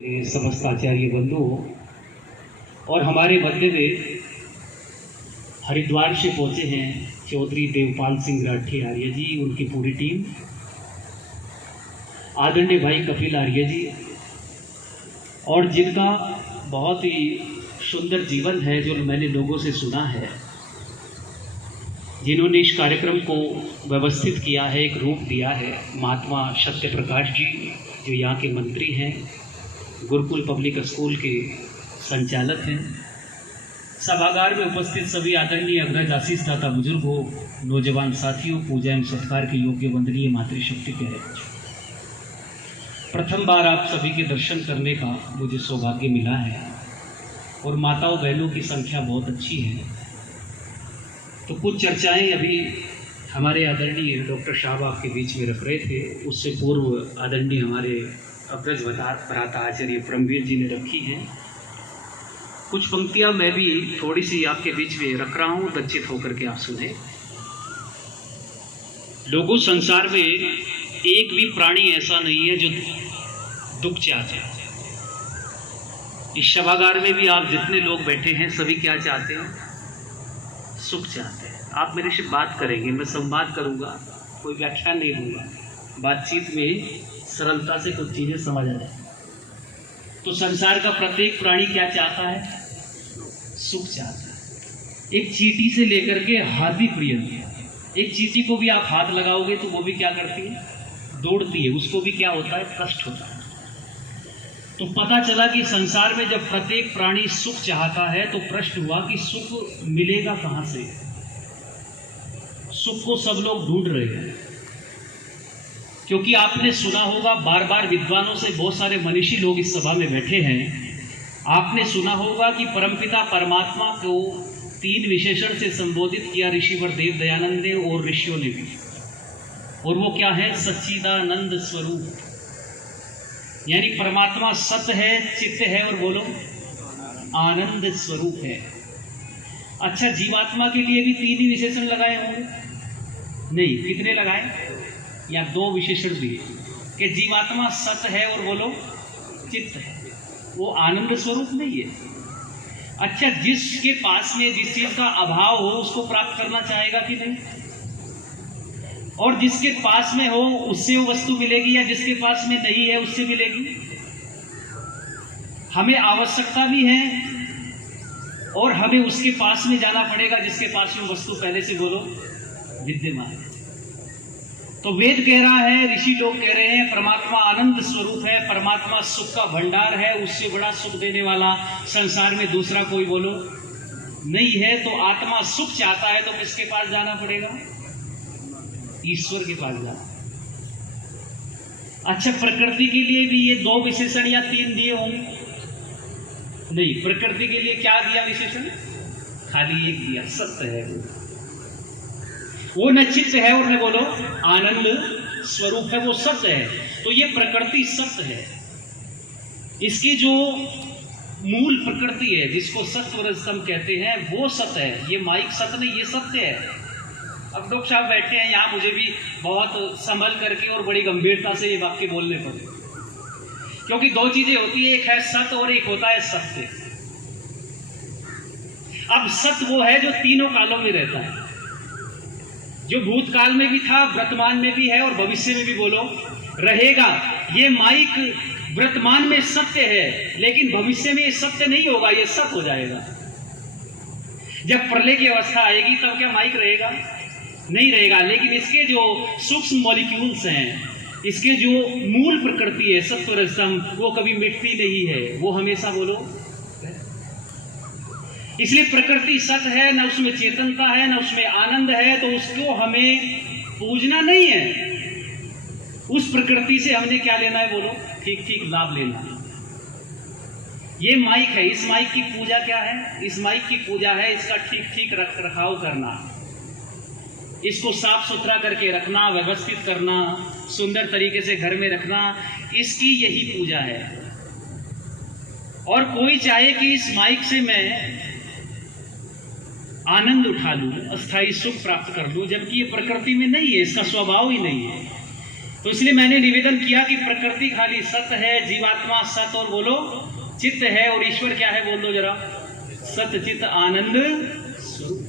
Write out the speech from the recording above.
समस्त आचार्य बंधु और हमारे मध्य में हरिद्वार से पहुंचे हैं चौधरी देवपाल सिंह राठी आर्य जी, उनकी पूरी टीम, आदरणीय भाई कपिल आर्य जी, और जिनका बहुत ही सुंदर जीवन है जो मैंने लोगों से सुना है, जिन्होंने इस कार्यक्रम को व्यवस्थित किया है, एक रूप दिया है। महात्मा सत्य प्रकाश जी जो यहाँ के मंत्री हैं, गुरुकुल पब्लिक स्कूल के संचालक हैं, सभागार में उपस्थित सभी आदरणीय अग्रज आशीष दाता बुजुर्गों, नौजवान साथियों, पूजा एवं सत्कार के योग्य वंदनीय मातृशक्ति के हैं। प्रथम बार आप सभी के दर्शन करने का मुझे सौभाग्य मिला है और माताओं बहनों की संख्या बहुत अच्छी है। तो कुछ चर्चाएं अभी हमारे आदरणीय डॉक्टर साहब आपके बीच में रख रहे थे, उससे पूर्व आदरणीय हमारे अग्रज भ्राता आचार्य परमवीर जी ने रखी हैं। कुछ पंक्तियां मैं भी थोड़ी सी आपके बीच में रख रहा हूं, दच्चित होकर के आप सुने। लोगों, संसार में एक भी प्राणी ऐसा नहीं है जो दुख चाहते हैं। इस सभागार में भी आप जितने लोग बैठे हैं सभी क्या चाहते हैं? सुख चाहते हैं। आप मेरे से बात करेंगे, मैं संवाद करूंगा, कोई व्याख्यान नहीं दूंगा, बातचीत में सरलता से कुछ चीजें समझ आ जाए। तो संसार का प्रत्येक प्राणी क्या चाहता है? सुख चाहता है। एक चींटी से लेकर के हाथी पर्यंत, एक चींटी को भी आप हाथ लगाओगे तो वो भी क्या करती है? दौड़ती है। उसको भी क्या होता है? कष्ट होता है। तो पता चला कि संसार में जब प्रत्येक प्राणी सुख चाहता है तो प्रश्न हुआ कि सुख मिलेगा कहां से? सुख को सब लोग ढूंढ रहे हैं, क्योंकि आपने सुना होगा, बार बार विद्वानों से बहुत सारे मनीषी लोग इस सभा में बैठे हैं, आपने सुना होगा कि परमपिता परमात्मा को 3 विशेषण से संबोधित किया ऋषिवर देव दयानंद ने और ऋषियों ने भी। और वो क्या है? सच्चिदानंद स्वरूप, यानी परमात्मा सत्य है, चित्त है और बोलो आनंद स्वरूप है। अच्छा, जीवात्मा के लिए भी 3 ही विशेषण लगाए होंगे? नहीं, कितने लगाए? या 2 विशेषण दिए कि जीवात्मा सत्य है और बोलो चित्त है, वो आनंद स्वरूप नहीं है। अच्छा, जिसके पास में जिस चीज का अभाव हो उसको प्राप्त करना चाहेगा कि नहीं? और जिसके पास में हो उससे वो वस्तु मिलेगी, या जिसके पास में नहीं है उससे मिलेगी? हमें आवश्यकता भी है और हमें उसके पास में जाना पड़ेगा जिसके पास में वस्तु पहले से बोलो विद्यमान है। तो वेद कह रहा है, ऋषि लोग कह रहे हैं, परमात्मा आनंद स्वरूप है, परमात्मा सुख का भंडार है, उससे बड़ा सुख देने वाला संसार में दूसरा कोई बोलो नहीं है। तो आत्मा सुख चाहता है तो किसके पास जाना पड़ेगा? ईश्वर के पास जाना। अच्छा, प्रकृति के लिए भी ये 2 विशेषण या 3 दिए होंगे? नहीं, प्रकृति के लिए क्या दिया विशेषण? खाली एक दिया, सत्य है वो न चित्त है और न बोलो आनंद स्वरूप है, वो सत्य है। तो ये प्रकृति सत्य है। इसकी जो मूल प्रकृति है जिसको सत्व रजतम कहते हैं वो सत्य है। ये माइक सत्य नहीं, ये सत्य है। अब डॉक्टर साहब बैठे हैं यहाँ, मुझे भी बहुत संभल करके और बड़ी गंभीरता से ये वाक्य बोलने पड़े, क्योंकि 2 चीजें होती है, एक है सत्य और एक होता है सत्य। अब सत्य वो है जो तीनों कालों में रहता है, जो भूतकाल में भी था, वर्तमान में भी है और भविष्य में भी बोलो रहेगा। ये माइक वर्तमान में सत्य है, लेकिन भविष्य में ये सत्य नहीं होगा, ये सत्य हो जाएगा। जब प्रलय की अवस्था आएगी तब क्या माइक रहेगा? नहीं रहेगा। लेकिन इसके जो सूक्ष्म मॉलिक्यूल्स हैं, इसके जो मूल प्रकृति है सत्व रजतम, वो कभी मिटती नहीं है, वो हमेशा बोलो। इसलिए प्रकृति सत्य है, न उसमें चेतनता है, न उसमें आनंद है, तो उसको हमें पूजना नहीं है। उस प्रकृति से हमने क्या लेना है? बोलो ठीक ठीक लाभ लेना है। ये माइक है, इस माइक की पूजा क्या है? इस माइक की पूजा है इसका ठीक ठीक रख रखाव करना, इसको साफ सुथरा करके रखना, व्यवस्थित करना, सुंदर तरीके से घर में रखना, इसकी यही पूजा है। और कोई चाहे कि इस माइक से मैं आनंद उठा लूं, अस्थाई सुख प्राप्त कर लूं, जबकि ये प्रकृति में नहीं है, इसका स्वभाव ही नहीं है। तो इसलिए मैंने निवेदन किया कि प्रकृति खाली सत है, जीवात्मा सत और बोलो चित्त है, और ईश्वर क्या है बोल दो जरा, सत चित आनंद स्वरूप।